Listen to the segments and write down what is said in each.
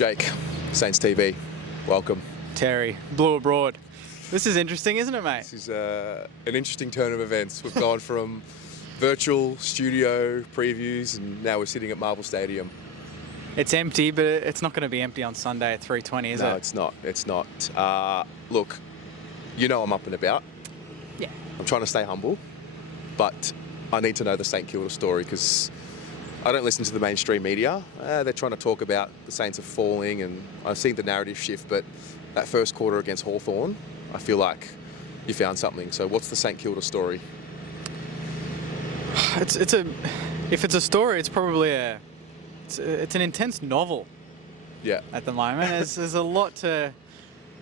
Jake, Saints TV, welcome. Terry, Blue Abroad. This is interesting, isn't it, mate? This is an interesting turn of events. We've gone from virtual studio previews and now we're sitting at Marvel Stadium. It's empty, but it's not going to be empty on Sunday at 3:20, is it? No, it's not. It's not. Look, you know I'm up and about. Yeah. I'm trying to stay humble, but I need to know the St Kilda story because I don't listen to the mainstream media. They're trying to talk about the Saints are falling and I've seen the narrative shift, but that first quarter against Hawthorn, I feel like you found something. So what's the St Kilda story? If it's a story, it's probably it's an intense novel. Yeah. At the moment, there's a lot to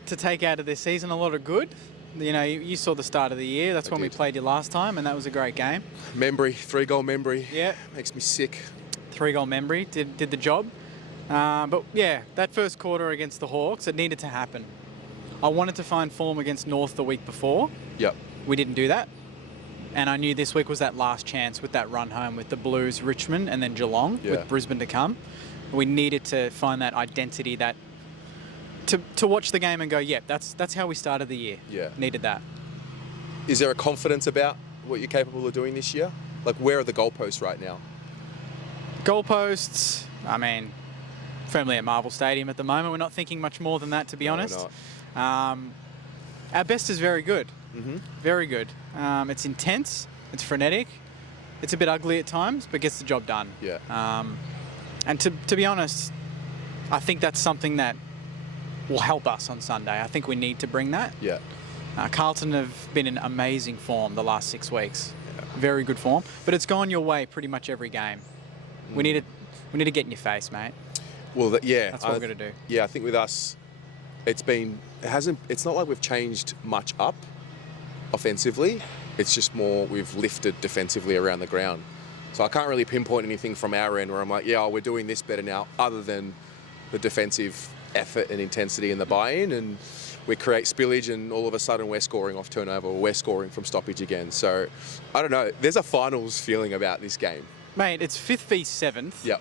take out of this season. A lot of good. You know, you saw the start of the year. That's when we played you last time, and that was a great game. Membry, 3-goal Membry. Yeah. Makes me sick. 3-goal Membry did the job. But yeah, that first quarter against the Hawks, it needed to happen. I wanted to find form against North the week before. Yep. We didn't do that. And I knew this week was that last chance with that run home with the Blues, Richmond, and then Geelong with Brisbane to come. We needed to find that identity, that to watch the game and go, yep, that's how we started the year. Yeah. Needed that. Is there a confidence about what you're capable of doing this year? Like, where are the goalposts right now? Goalposts, I mean, firmly at Marvel Stadium at the moment. We're not thinking much more than that, to be honest. Our best is very good. Mm-hmm. Very good. It's intense. It's frenetic. It's a bit ugly at times, but gets the job done. Yeah. And to be honest, I think that's something that will help us on Sunday. I think we need to bring that. Yeah. Carlton have been in amazing form the last 6 weeks. Very good form, but it's gone your way pretty much every game. We need to get in your face, mate. Well, that's what we're going to do. Yeah, I think with us, it's not like we've changed much up offensively. It's just more we've lifted defensively around the ground. So I can't really pinpoint anything from our end where I'm like, yeah, we're doing this better now, other than the defensive effort and intensity and the buy-in, and we create spillage and all of a sudden we're scoring off turnover or we're scoring from stoppage again. So I don't know. There's a finals feeling about this game. Mate, it's 5th v 7th. Yep.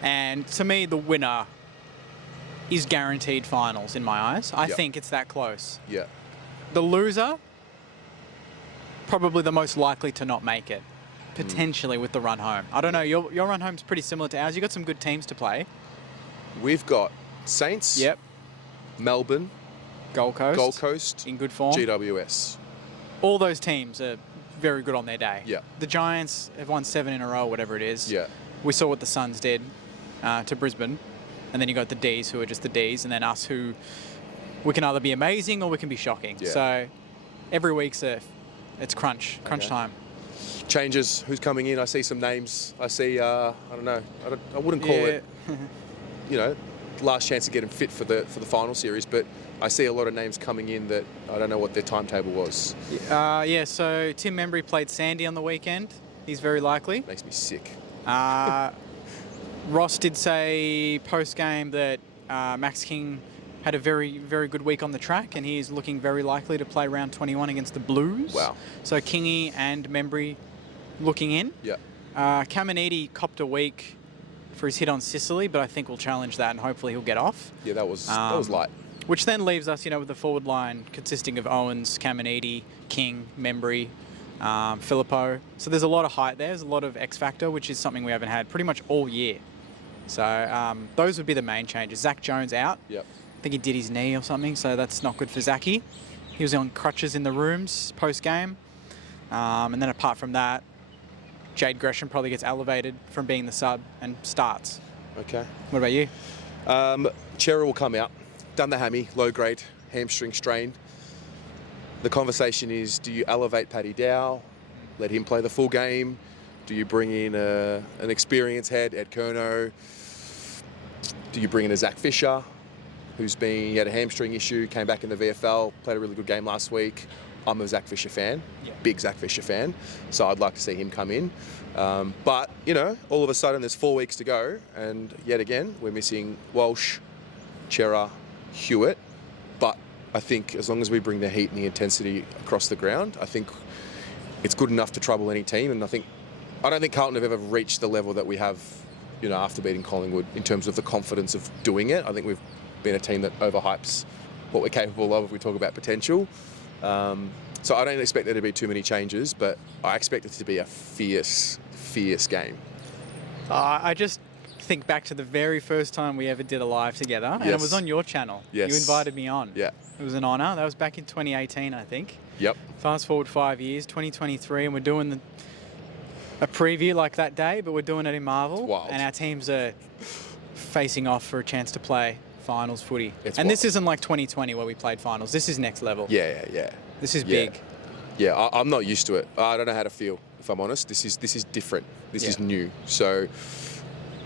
And to me, the winner is guaranteed finals in my eyes. I think it's that close. Yeah. The loser, probably the most likely to not make it, potentially with the run home. I don't know, your run home's pretty similar to ours. You've got some good teams to play. We've got Saints, Yep. Melbourne, Gold Coast. in good form. GWS. All those teams are very good on their day. Yeah. The Giants have won 7 in a row, whatever it is. Yeah. We saw what the Suns did to Brisbane. And then you got the Ds, who are just the Ds, and then us, who we can either be amazing or we can be shocking. Yeah. So every week's it's crunch time. Changes, who's coming in? I see some names. I see, I don't know. I wouldn't call it, last chance to get him fit for the final series, but I see a lot of names coming in that I don't know what their timetable was. So Tim Membry played Sandy on the weekend. He's very likely. Makes me sick. Ross did say post-game that Max King had a very, very good week on the track, and he is looking very likely to play round 21 against the Blues. Wow. So Kingy and Membry looking in. Yeah. Caminiti copped a week for his hit on Sicily, but I think we'll challenge that and hopefully he'll get off. Yeah, that was light. Which then leaves us, with the forward line consisting of Owens, Caminiti, King, Membry, Filippo. So there's a lot of height there. There's a lot of X factor, which is something we haven't had pretty much all year. So those would be the main changes. Zach Jones out. Yep. I think he did his knee or something, so that's not good for Zachy. He was on crutches in the rooms post-game. And then apart from that, Jade Gresham probably gets elevated from being the sub and starts. Okay. What about you? Chera will come out. Done the hammy, low-grade, hamstring strain. The conversation is, do you elevate Paddy Dow, let him play the full game? Do you bring in an experienced head, Ed Curnow? Do you bring in a Zach Fisher, he had a hamstring issue, came back in the VFL, played a really good game last week. I'm a Zach Fisher fan, big Zach Fisher fan, so I'd like to see him come in. But, all of a sudden there's 4 weeks to go, and yet again, we're missing Walsh, Chera, Hewitt. But I think as long as we bring the heat and the intensity across the ground, I think it's good enough to trouble any team. And I don't think Carlton have ever reached the level that we have after beating Collingwood in terms of the confidence of doing it. I think we've been a team that overhypes what we're capable of if we talk about potential. So I don't expect there to be too many changes, but I expect it to be a fierce game. I just think back to the very first time we ever did a live together, and it was on your channel. Yes. You invited me on. Yeah. It was an honour. That was back in 2018, I think. Yep. Fast forward 5 years, 2023, and we're doing a preview like that day, but we're doing it in Marvel. It's wild. And our teams are facing off for a chance to play finals footy. It's and wild. This isn't like 2020 where we played finals. This is next level. Yeah. This is big. Yeah, I'm not used to it. I don't know how to feel, if I'm honest. This is different. This is new. So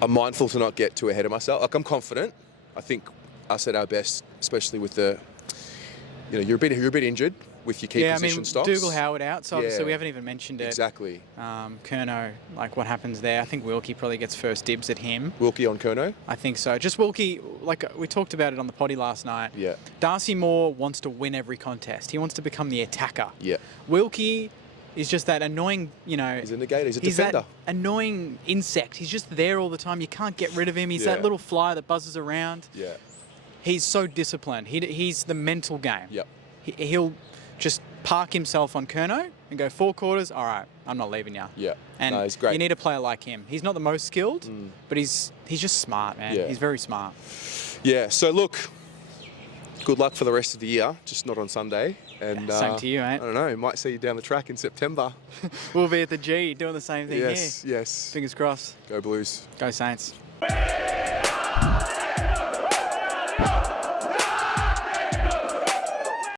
I'm mindful to not get too ahead of myself. Like, I'm confident. I think us at our best, especially with you're a bit injured with your key position stocks. Dougal Howard out, so obviously Yeah. we haven't even mentioned it. Exactly. Kerno, like what happens there? I think Wilkie probably gets first dibs at him. Wilkie on Kerno? I think so. Just Wilkie, like we talked about it on the potty last night. Yeah. Darcy Moore wants to win every contest. He wants to become the attacker. Yeah. Wilkie is just that annoying, He's a negator. He's a he's defender. that annoying insect. He's just there all the time. You can't get rid of him. He's Yeah. that little fly that buzzes around. Yeah. He's so disciplined. He's the mental game. Yep. He'll just park himself on Kerno and go 4 quarters. All right, I'm not leaving you. Yeah. And no, he's great. you need a player like him. He's not the most skilled, but he's just smart, man. Yeah. He's very smart. Yeah. So look, good luck for the rest of the year. Just not on Sunday. And Same to you, mate. I don't know. Might see you down the track in September. We'll be at the G doing the same thing Yes. here. Yes. Fingers crossed. Go Blues. Go Saints.